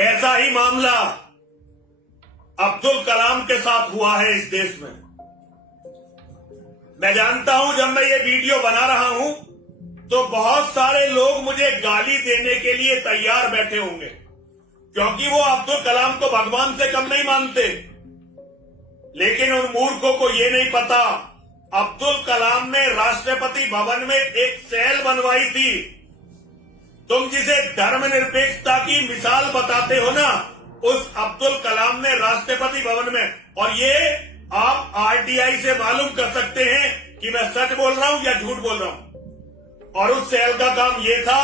ऐसा ही मामला अब्दुल कलाम के साथ हुआ है इस देश में। मैं जानता हूं जब मैं ये वीडियो बना रहा हूं तो बहुत सारे लोग मुझे गाली देने के लिए तैयार बैठे होंगे, क्योंकि वो अब्दुल कलाम को भगवान से कम नहीं मानते। लेकिन उन मूर्खों को ये नहीं पता, अब्दुल कलाम ने राष्ट्रपति भवन में एक सेल बनवाई थी। तुम जिसे धर्मनिरपेक्षता की मिसाल बताते हो ना, उस अब्दुल कलाम ने राष्ट्रपति भवन में, और ये आप आरटीआई से मालूम कर सकते हैं कि मैं सच बोल रहा हूं या झूठ बोल रहा हूं। और उस सेल का काम ये था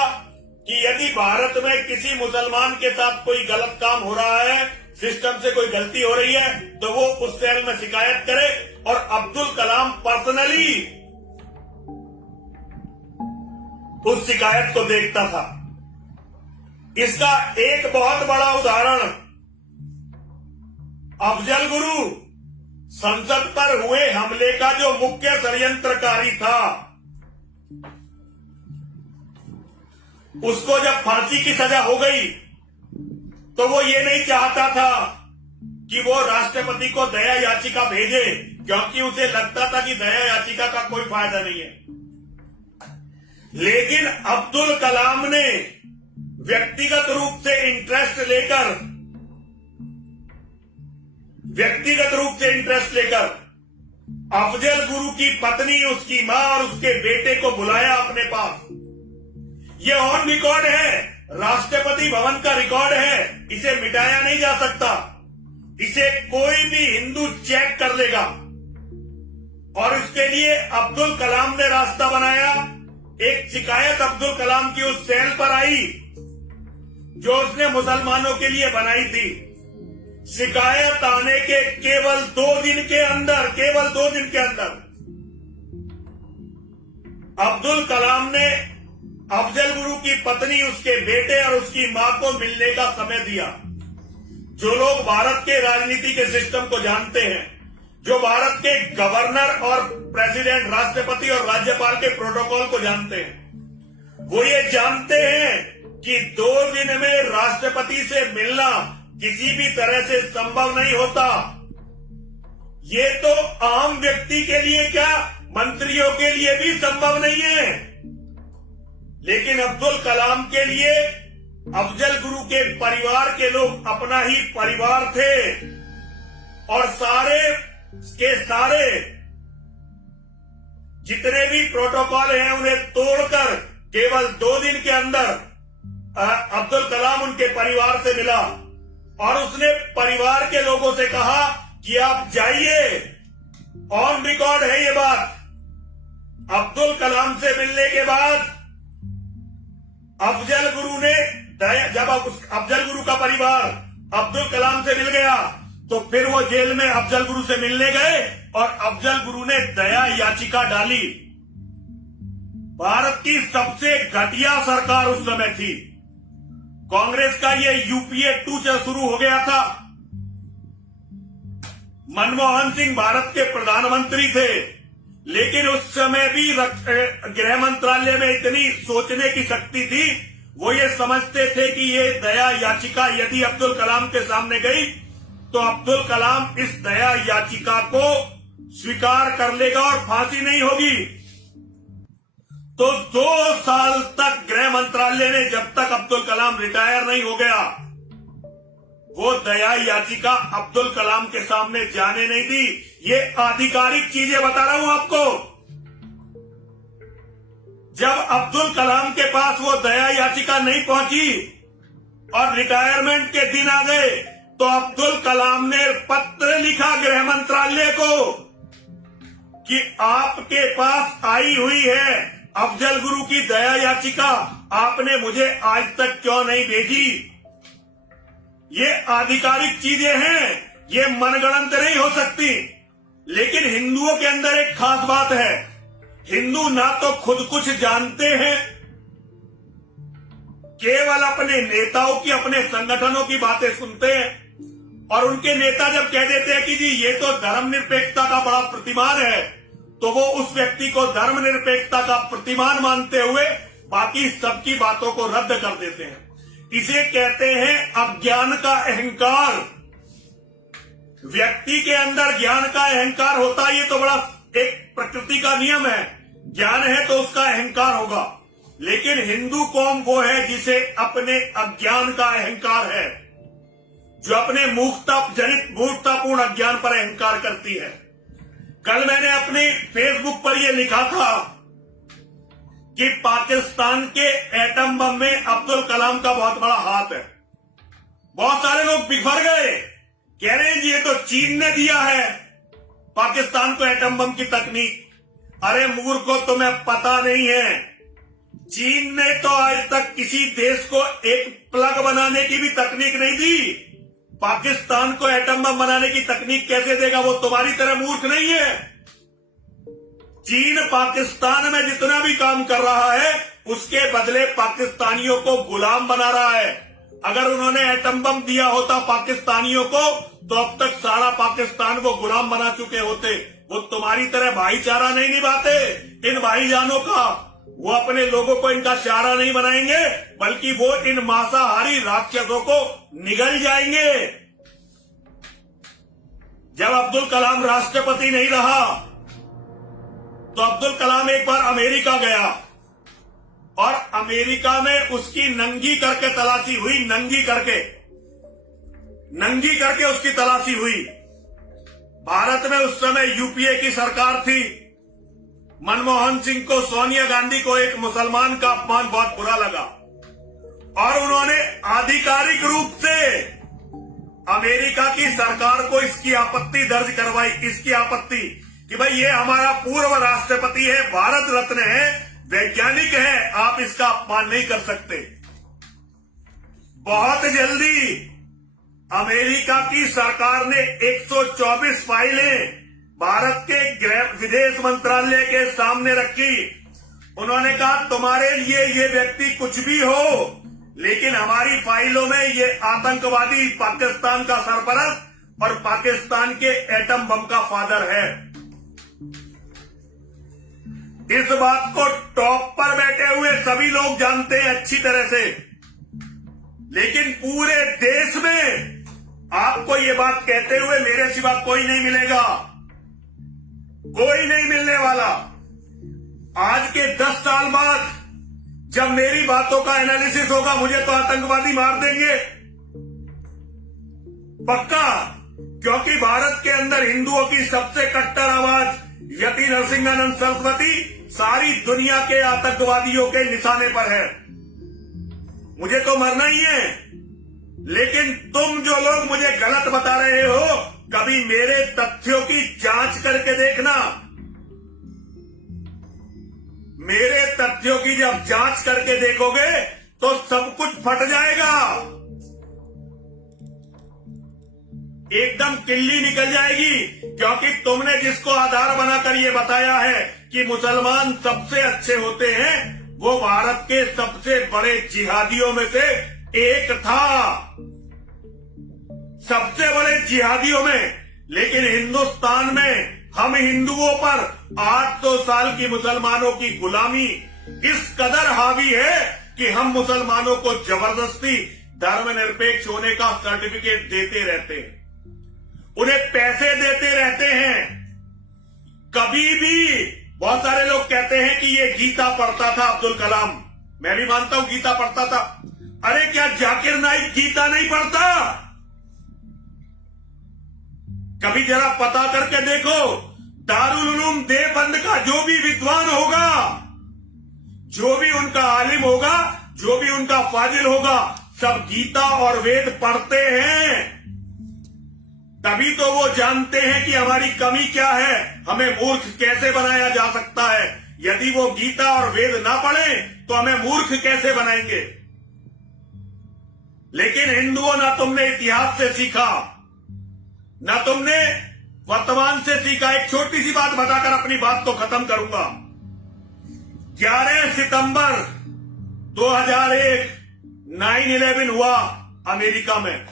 कि यदि भारत में किसी मुसलमान के साथ कोई गलत काम हो रहा है, सिस्टम से कोई गलती हो रही है, तो वो उस सेल में शिकायत करे। और अब्दुल कलाम पर्सनली उस शिकायत को देखता था। इसका एक बहुत बड़ा उदाहरण अफजल गुरु संसद पर हुए हमले का जो मुख्य षड्यंत्रकारी था, उसको जब फांसी की सजा हो गई तो वो ये नहीं चाहता था कि वो राष्ट्रपति को दया याचिका भेजे, क्योंकि उसे लगता था कि दया याचिका का कोई फायदा नहीं है। लेकिन अब्दुल कलाम ने व्यक्तिगत रूप से इंटरेस्ट लेकर अफजल गुरु की पत्नी, उसकी मां और उसके बेटे को बुलाया अपने पास। ये ऑन रिकॉर्ड है, राष्ट्रपति भवन का रिकॉर्ड है, इसे मिटाया नहीं जा सकता। इसे कोई भी हिंदू चेक कर लेगा। और इसके लिए अब्दुल कलाम ने रास्ता बनाया। एक शिकायत अब्दुल कलाम की उस सेल पर आई जो उसने मुसलमानों के लिए बनाई थी। शिकायत आने के केवल 2 दिन के अंदर अब्दुल कलाम ने अफजल गुरु की पत्नी, उसके बेटे और उसकी मां को मिलने का समय दिया। जो लोग भारत के राजनीति के सिस्टम को जानते हैं, जो भारत के गवर्नर और प्रेसिडेंट, राष्ट्रपति और राज्यपाल के प्रोटोकॉल को जानते हैं, वो ये जानते हैं कि 2 दिन में राष्ट्रपति से मिलना किसी भी तरह से संभव नहीं होता। ये तो आम व्यक्ति के लिए क्या, मंत्रियों के लिए भी संभव नहीं है। लेकिन अब्दुल कलाम के लिए अफजल गुरु के परिवार के लोग अपना ही परिवार थे, और सारे के सारे जितने भी प्रोटोकॉल हैं उन्हें तोड़कर केवल 2 दिन के अंदर अब्दुल कलाम उनके परिवार से मिला। और उसने परिवार के लोगों से कहा कि आप जाइए, ऑन रिकॉर्ड है ये बात। अब्दुल कलाम से मिलने के बाद अफजल गुरु ने, जब अफजल गुरु का परिवार अब्दुल कलाम से मिल गया तो फिर वो जेल में अफजल गुरु से मिलने गए और अफजल गुरु ने दया याचिका डाली। भारत की सबसे घटिया सरकार उस समय थी। कांग्रेस का ये यूपीए 2 शुरू हो गया था। मनमोहन सिंह भारत के प्रधानमंत्री थे, लेकिन उस समय भी गृह मंत्रालय में इतनी सोचने की शक्ति थी, वो ये समझते थे कि ये दया याचिका यदि अब्दुल कलाम के सामने गई तो अब्दुल कलाम इस दया याचिका को स्वीकार कर लेगा और फांसी नहीं होगी। तो 2 साल तक गृह मंत्रालय ने, जब तक अब्दुल कलाम रिटायर नहीं हो गया, वो दया याचिका अब्दुल कलाम के सामने जाने नहीं दी। ये आधिकारिक चीजें बता रहा हूं आपको। जब अब्दुल कलाम के पास वो दया याचिका नहीं पहुंची और रिटायरमेंट के दिन आ गए, तो अब्दुल कलाम ने पत्र लिखा गृह मंत्रालय को कि आपके पास आई हुई है अफजल गुरु की दया याचिका, आपने मुझे आज तक क्यों नहीं भेजी। ये आधिकारिक चीजें हैं, ये मनगढ़ंत नहीं हो सकती। लेकिन हिंदुओं के अंदर एक खास बात है, हिंदू ना तो खुद कुछ जानते हैं, केवल अपने नेताओं की, अपने संगठनों की बातें सुनते हैं। और उनके नेता जब कह देते हैं कि जी ये तो धर्मनिरपेक्षता का बड़ा प्रतिमान है, तो वो उस व्यक्ति को धर्मनिरपेक्षता का प्रतिमान मानते हुए बाकी सबकी बातों को रद्द कर देते हैं। इसे कहते हैं अज्ञान का अहंकार। व्यक्ति के अंदर ज्ञान का अहंकार होता है, ये तो बड़ा एक प्रकृति का नियम है। ज्ञान है तो उसका अहंकार होगा। लेकिन हिंदू कौम वो है जिसे अपने अज्ञान का अहंकार है, जो अपने मूर्खतापूर्ण अज्ञान पर अहंकार करती है। कल मैंने अपने फेसबुक पर यह लिखा था कि पाकिस्तान के एटम बम में अब्दुल कलाम का बहुत बड़ा हाथ है। बहुत सारे लोग बिफर गए, कह रहे हैं जी ये तो चीन ने दिया है पाकिस्तान को एटम बम की तकनीक। अरे मूर्खों, तुम्हें पता नहीं है, चीन ने तो आज तक किसी देश को एक प्लग बनाने की भी तकनीक नहीं दी। पाकिस्तान को एटम बम बनाने की तकनीक कैसे देगा? वो तुम्हारी तरह मूर्ख नहीं है। चीन पाकिस्तान में जितना भी काम कर रहा है उसके बदले पाकिस्तानियों को गुलाम बना रहा है। अगर उन्होंने एटम बम दिया होता पाकिस्तानियों को तो अब तक सारा पाकिस्तान वो गुलाम बना चुके होते। वो तुम्हारी तरह भाईचारा नहीं निभाते इन भाईजानों का। वो अपने लोगों को इनका चारा नहीं बनाएंगे, बल्कि वो इन मांसाहारी राक्षसों को निगल जाएंगे। जब अब्दुल कलाम राष्ट्रपति नहीं रहा तो अब्दुल कलाम एक बार अमेरिका गया और अमेरिका में उसकी नंगी करके तलाशी हुई। नंगी करके उसकी तलाशी हुई। भारत में उस समय यूपीए की सरकार थी। मनमोहन सिंह को, सोनिया गांधी को एक मुसलमान का अपमान बहुत बुरा लगा और उन्होंने आधिकारिक रूप से अमेरिका की सरकार को इसकी आपत्ति दर्ज करवाई। इसकी आपत्ति कि भाई ये हमारा पूर्व राष्ट्रपति है, भारत रत्न है, वैज्ञानिक है, आप इसका अपमान नहीं कर सकते। बहुत जल्दी अमेरिका की सरकार ने 124 फाइलें भारत के विदेश मंत्रालय के सामने रखी। उन्होंने कहा तुम्हारे लिए ये व्यक्ति कुछ भी हो, लेकिन हमारी फाइलों में ये आतंकवादी पाकिस्तान का सरपरस्त और पाकिस्तान के एटम बम का फादर है। इस बात को टॉप पर बैठे हुए सभी लोग जानते हैं अच्छी तरह से, लेकिन पूरे देश में आपको ये बात कहते हुए मेरे सिवा कोई नहीं मिलेगा, कोई नहीं मिलने वाला। आज के 10 साल बाद जब मेरी बातों का एनालिसिस होगा, मुझे तो आतंकवादी मार देंगे पक्का, क्योंकि भारत के अंदर हिंदुओं की सबसे कट्टर आवाज यति नरसिंहानंद सरस्वती सारी दुनिया के आतंकवादियों के निशाने पर है। मुझे तो मरना ही है, लेकिन तुम जो लोग मुझे गलत बता रहे हो, कभी मेरे तथ्यों की जांच करके देखना। मेरे तथ्यों की जब जांच करके देखोगे तो सब कुछ फट जाएगा, एकदम किल्ली निकल जाएगी। क्योंकि तुमने जिसको आधार बनाकर ये बताया है कि मुसलमान सबसे अच्छे होते हैं, वो भारत के सबसे बड़े जिहादियों में से एक था, सबसे बड़े जिहादियों में। लेकिन हिंदुस्तान में हम हिंदुओं पर 800 साल की मुसलमानों की गुलामी इस कदर हावी है कि हम मुसलमानों को जबरदस्ती धर्मनिरपेक्ष होने का सर्टिफिकेट देते रहते हैं, उन्हें पैसे देते रहते हैं। कभी भी बहुत सारे लोग कहते हैं कि ये गीता पढ़ता था अब्दुल कलाम, मैं भी मानता हूं गीता पढ़ता था। अरे क्या जाकिर नाइक गीता नहीं पढ़ता? कभी जरा पता करके देखो, दारुल उलूम देवबंद का जो भी विद्वान होगा, जो भी उनका आलिम होगा, जो भी उनका फाजिल होगा, सब गीता और वेद पढ़ते हैं। तभी तो वो जानते हैं कि हमारी कमी क्या है, हमें मूर्ख कैसे बनाया जा सकता है। यदि वो गीता और वेद ना पढ़े तो हमें मूर्ख कैसे बनाएंगे? लेकिन हिंदुओं, ना तुमने इतिहास से सीखा, ना तुमने वर्तमान से सीखा। एक छोटी सी बात बताकर अपनी बात को खत्म करूंगा। 11 सितंबर 2001 9/11 हुआ अमेरिका में।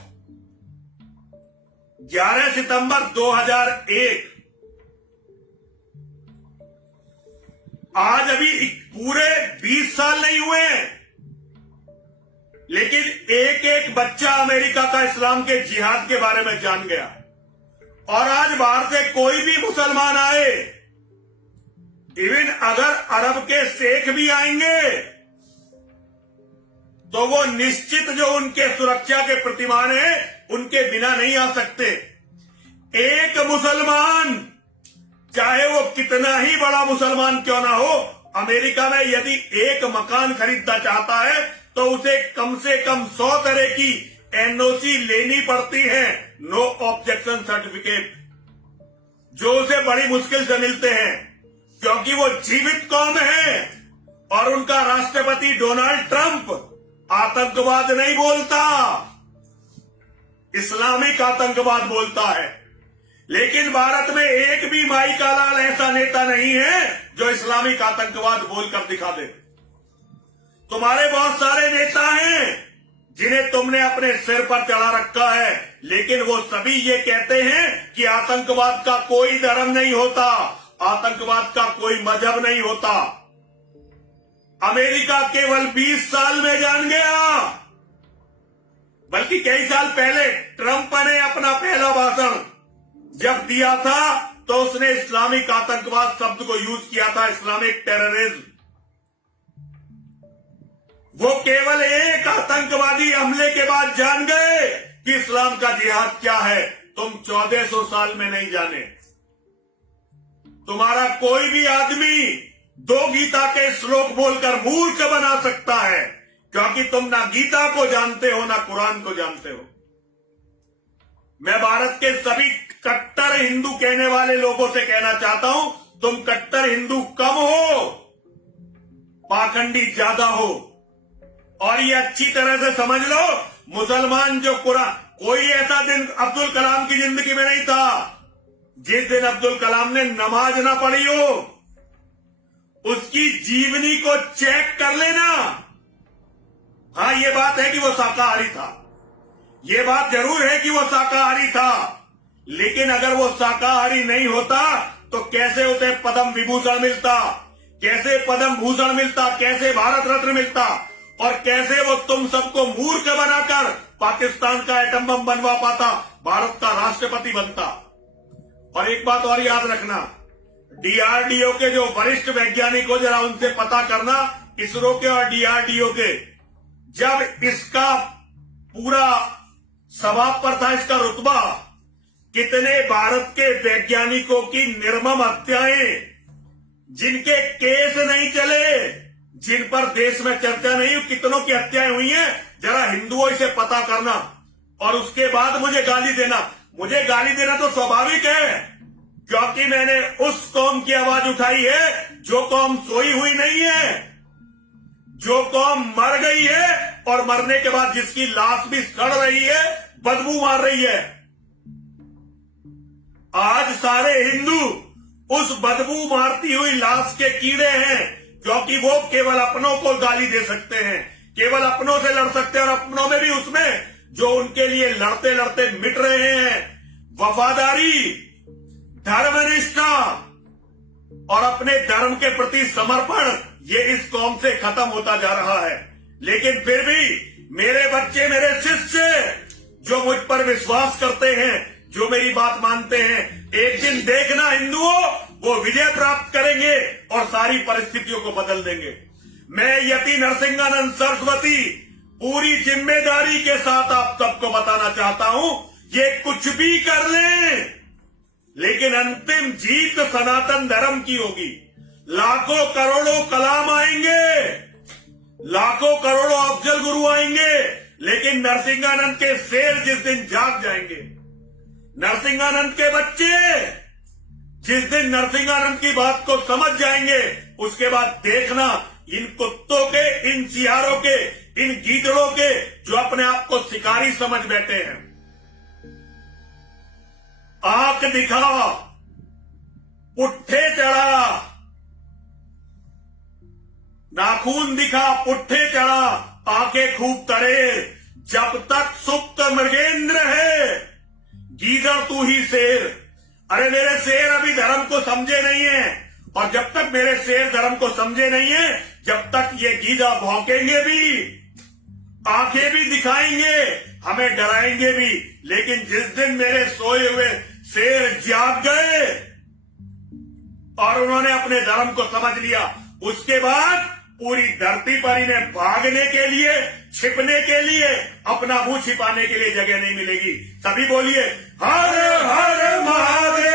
11 सितंबर 2001। आज अभी पूरे 20 साल नहीं हुए, लेकिन एक एक बच्चा अमेरिका का इस्लाम के जिहाद के बारे में जान गया। और आज बाहर से कोई भी मुसलमान आए, इवन अगर अरब के शेख भी आएंगे तो वो निश्चित जो उनके सुरक्षा के प्रतिमान हैं उनके बिना नहीं आ सकते। एक मुसलमान, चाहे वो कितना ही बड़ा मुसलमान क्यों ना हो, अमेरिका में यदि एक मकान खरीदना चाहता है तो उसे कम से कम 100 तरह की एनओसी लेनी पड़ती है, नो ऑब्जेक्शन सर्टिफिकेट, जो उसे बड़ी मुश्किल से मिलते हैं, क्योंकि वो जीवित कौम है। और उनका राष्ट्रपति डोनाल्ड ट्रंप आतंकवाद नहीं बोलता, इस्लामिक आतंकवाद बोलता है। लेकिन भारत में एक भी माई का लाल ऐसा नेता नहीं है जो इस्लामिक आतंकवाद बोलकर दिखा दे। तुम्हारे बहुत सारे नेता हैं जिन्हें तुमने अपने सिर पर चढ़ा रखा है, लेकिन वो सभी ये कहते हैं कि आतंकवाद का कोई धर्म नहीं होता, आतंकवाद का कोई मजहब नहीं होता। अमेरिका केवल 20 साल में जान गया, बल्कि कई साल पहले ट्रंप ने अपना पहला भाषण जब दिया था तो उसने इस्लामिक आतंकवाद शब्द को यूज किया था, इस्लामिक टेररिज्म। वो केवल एक आतंकवादी हमले के बाद जान गए कि इस्लाम का जिहाद क्या है। तुम 1400 साल में नहीं जाने। तुम्हारा कोई भी आदमी 2 गीता के श्लोक बोलकर मूर्ख बना सकता है, क्योंकि तुम ना गीता को जानते हो ना कुरान को जानते हो। मैं भारत के सभी कट्टर हिंदू कहने वाले लोगों से कहना चाहता हूं, तुम कट्टर हिंदू कम हो, पाखंडी ज्यादा हो। और ये अच्छी तरह से समझ लो, मुसलमान जो कुरान, कोई ऐसा दिन अब्दुल कलाम की जिंदगी में नहीं था जिस दिन अब्दुल कलाम ने नमाज ना पढ़ी हो। उसकी जीवनी को चेक कर लेना। हाँ, ये बात है कि वो शाकाहारी था, ये बात जरूर है कि वो शाकाहारी था, लेकिन अगर वो शाकाहारी नहीं होता तो कैसे उसे पद्म विभूषण मिलता, कैसे पद्म भूषण मिलता, कैसे भारत रत्न मिलता, और कैसे वो तुम सबको मूर्ख बनाकर पाकिस्तान का एटम बम बनवा पाता, भारत का राष्ट्रपति बनता। और एक बात और याद रखना, डीआरडीओ के जो वरिष्ठ वैज्ञानिक हो, जरा उनसे पता करना, इसरो के और डीआरडीओ के, जब इसका पूरा सवाब पर था इसका रुतबा, कितने भारत के वैज्ञानिकों की निर्मम हत्याएं, जिनके केस नहीं चले, जिन पर देश में चर्चा नहीं, कितनों की हत्याएं हुई हैं, जरा हिंदुओं से पता करना। और उसके बाद मुझे गाली देना। मुझे गाली देना तो स्वाभाविक है, क्योंकि मैंने उस कौम की आवाज उठाई है जो कौम सोई हुई नहीं है, जो कौम मर गई है और मरने के बाद जिसकी लाश भी सड़ रही है, बदबू मार रही है। आज सारे हिंदू उस बदबू मारती हुई लाश के कीड़े हैं, क्योंकि वो केवल अपनों को गाली दे सकते हैं, केवल अपनों से लड़ सकते हैं, और अपनों में भी उसमें जो उनके लिए लड़ते लड़ते मिट रहे हैं। वफादारी, धर्मनिष्ठा और अपने धर्म के प्रति समर्पण, ये इस कौम से खत्म होता जा रहा है। लेकिन फिर भी मेरे बच्चे, मेरे शिष्य जो मुझ पर विश्वास करते हैं, जो मेरी बात मानते हैं, एक दिन देखना हिंदुओं, वो विजय प्राप्त करेंगे और सारी परिस्थितियों को बदल देंगे। मैं यति नरसिंहानंद सरस्वती पूरी जिम्मेदारी के साथ आप सबको बताना चाहता हूं, ये कुछ भी कर लें, लेकिन अंतिम जीत सनातन धर्म की होगी। लाखों करोड़ों कलाम आएंगे, लाखों करोड़ों अफजल गुरु आएंगे, लेकिन नरसिंहानंद के शेर जिस दिन जाग जाएंगे, नरसिंहानंद के बच्चे जिस दिन नरसिंहानंद की बात को समझ जाएंगे, उसके बाद देखना इन कुत्तों के, इन सियारों के, इन गीदड़ों के, जो अपने आप को शिकारी समझ बैठे हैं, आंख दिखा, पुट्ठे चढ़ा, नाखून दिखा, पुट्ठे चढ़ा, आंखें खूब करे, जब तक सुप्त मृगेंद्र है, गीदड़ तू ही शेर। अरे मेरे शेर अभी धर्म को समझे नहीं है, और जब तक मेरे शेर धर्म को समझे नहीं है, जब तक ये गीदड़ भौंकेंगे भी आंखें भी दिखाएंगे, हमें डराएंगे भी, लेकिन जिस दिन मेरे सोए हुए शेर जाग गए और उन्होंने अपने धर्म को समझ लिया, उसके बाद पूरी धरती पर इन्हें भागने के लिए, छिपने के लिए, अपना मुंह छिपाने के लिए जगह नहीं मिलेगी। सभी बोलिए हर हर महादेव।